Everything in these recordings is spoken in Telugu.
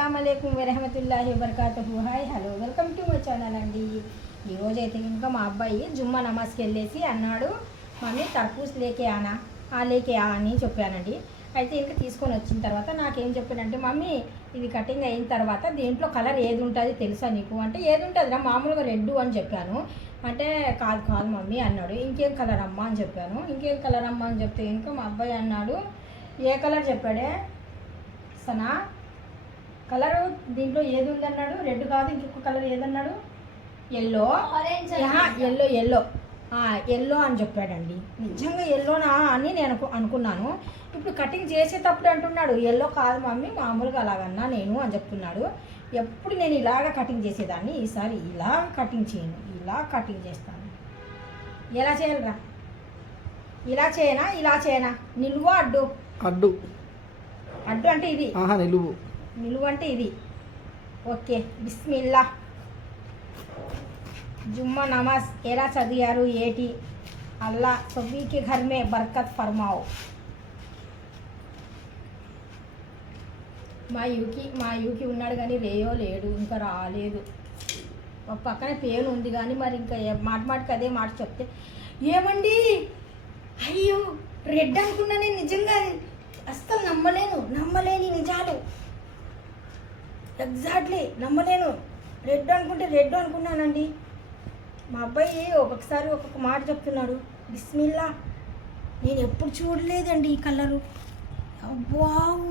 అస్సలాము అలైకుం వరహమతుల్లాహి వబర్కాతుహు. Hi hello welcome to my channel అండి. ఈరోజైతే ఇంకా మా అబ్బాయి జుమ్మా నమాజ్కి వెళ్ళేసి అన్నాడు, మమ్మీ తర్పూస్ లేకే ఆనా లేకే అని చెప్పానండి. అయితే ఇంకా తీసుకొని వచ్చిన తర్వాత నాకేం చెప్పానంటే, మమ్మీ ఇది కటింగ్ అయిన తర్వాత దీంట్లో కలర్ ఏది ఉంటుంది తెలుసా నీకు అంటే, ఏది ఉంటుంది రా మామూలుగా రెడ్ అని చెప్పాను. అంటే కాదు కాదు మమ్మీ అన్నాడు. ఇంకేం కలర్ అమ్మా అని చెప్పాను. ఇంకేం కలర్ అమ్మా అని చెప్తే ఇంకా మా అబ్బాయి అన్నాడు, ఏ కలర్ చెప్పాడే సనా కలరు దీంట్లో ఏది ఉందన్నాడు, రెడ్ కాదు ఇంకొక కలర్ ఏదన్నాడు, ఎల్లో ఎల్లో ఎల్లో ఎల్లో అని చెప్పాడండి. నిజంగా ఎల్లోనా అని నేను అనుకున్నాను. ఇప్పుడు కటింగ్ చేసేటప్పుడు అంటున్నాడు, ఎల్లో కాదు మమ్మీ మామూలుగా అలాగన్నా నేను అని చెప్తున్నాడు. ఎప్పుడు నేను ఇలాగ కటింగ్ చేసేదాన్ని, ఈసారి ఇలా కటింగ్ చేయను, ఇలా కటింగ్ చేస్తాను. ఎలా చేయాలిరా, ఇలా చేయనా ఇలా చేయనా, నిలువ అడ్డు అడ్డు అడ్డు అంటే ఇది, నిలువు నిలువు అంటే ఇది. ఓకే బిస్మిల్లా. जुम्मा नमाज ఎలా చదివారు ఏటి, అల్లా సభీకి ఘర్ మే బర్కత్ ఫర్మాओ. మా యూకి ఉన్నాడు కానీ రేయో లేడు, ఇంకా రాలేదు. ఒక పక్కన పేరు ఉంది కానీ మరి ఇంకా మాటికి అదే మాట చెప్తే, ఏమండి అయ్యో రెడ్ అనుకున్నా నేను, నిజంగా అస్సలు నమ్మలేని నిజాలు, ఎగ్జాక్ట్లీ నమ్మలేను. రెడ్ అనుకుంటే రెడ్ అనుకున్నానండి. మా అబ్బాయి ఒక్కొక్కసారి ఒక్కొక్క మాట చెప్తున్నాడు. బిస్మిల్లా, నేను ఎప్పుడు చూడలేదండి ఈ కలరు. వావ్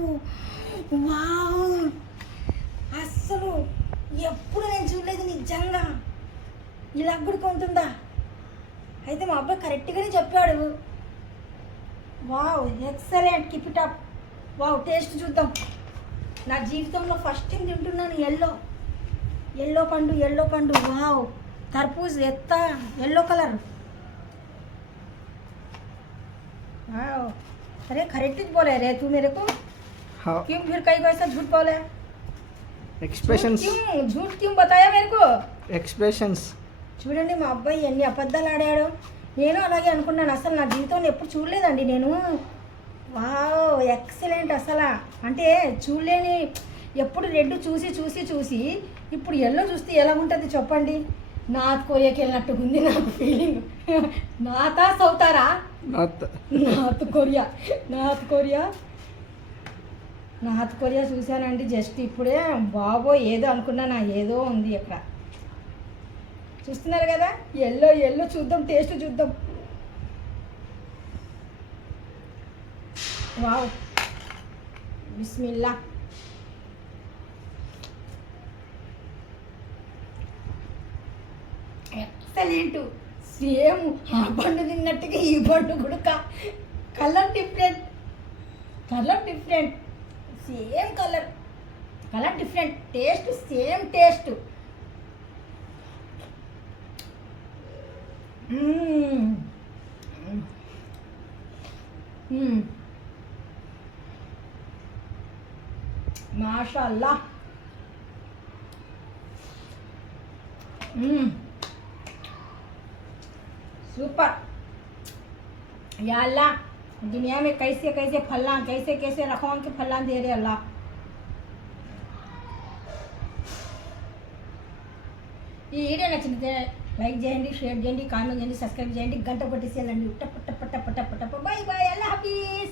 వావ్, అస్సలు ఎప్పుడు నేను చూడలేదు నిజంగా. ఇలా కూడా ఉంటుందా? అయితే మా అబ్బాయి కరెక్ట్గానే చెప్పాడు. Wow excellent, keep it up. Wow taste చూద్దాం. నా జీవితంలో ఫస్ట్ టైం తింటున్నాను ఎల్లో పండు. వావ్ तरबूज एत्ता येलो कलर. वाह, अरे करेक्ट बोले रे तू मेरे को. हाँ. क्यों फिर कई को ऐसा झूठ बोले? एक्सप्रेशंस. झूठ क्यों बताया मेरे को? एक्सप्रेशंस. చూడండి మా అబ్బాయి ఎన్ని అబద్ధాలు ఆడాడు. నేను అలాగే అనుకున్నాను. అసలు నా జీవితంలో ఎప్పుడు చూడలేదండి నేను. Wow excellent. అసలు అంటే చూడలేని, ఎప్పుడు రెడ్ చూసి ఇప్పుడు ఎల్లో చూస్తే ఎలా ఉంటుంది చెప్పండి. నార్త్ కొరియాకి వెళ్ళినట్టు ఉంది నాకు ఫీలింగ్. నాతా సౌతారా? నార్త్ కొరియా చూశానండి జస్ట్ ఇప్పుడే. బాబో ఏదో అనుకున్నాను, ఏదో ఉంది అక్కడ. చూస్తున్నారు కదా, ఎల్లో చూద్దాం, టేస్ట్ చూద్దాం. వావ్ బిస్మిల్లా. ఎక్సలెంట్. సేమ్ ఆ పండు తిన్నట్టుగా ఈ పండు కూడా colour different, same colour different, taste same taste. మాషాల్లా. सुपर. या अल्लाह, दुनिया में कैसे फल्ला कैसे रखो के फल्ला दे रहे अल्लाह. ఈ వీడియో నచ్చితే లైక్ చేయండి, షేర్ చేయండి, కామెంట్ చేయండి, సబ్స్క్రైబ్ చేయండి, గంట కొట్టేసేయాలండి. టప్ టప్ టప్ టప్ టప్. బై బై, అల్లాహ్ హఫీజ్.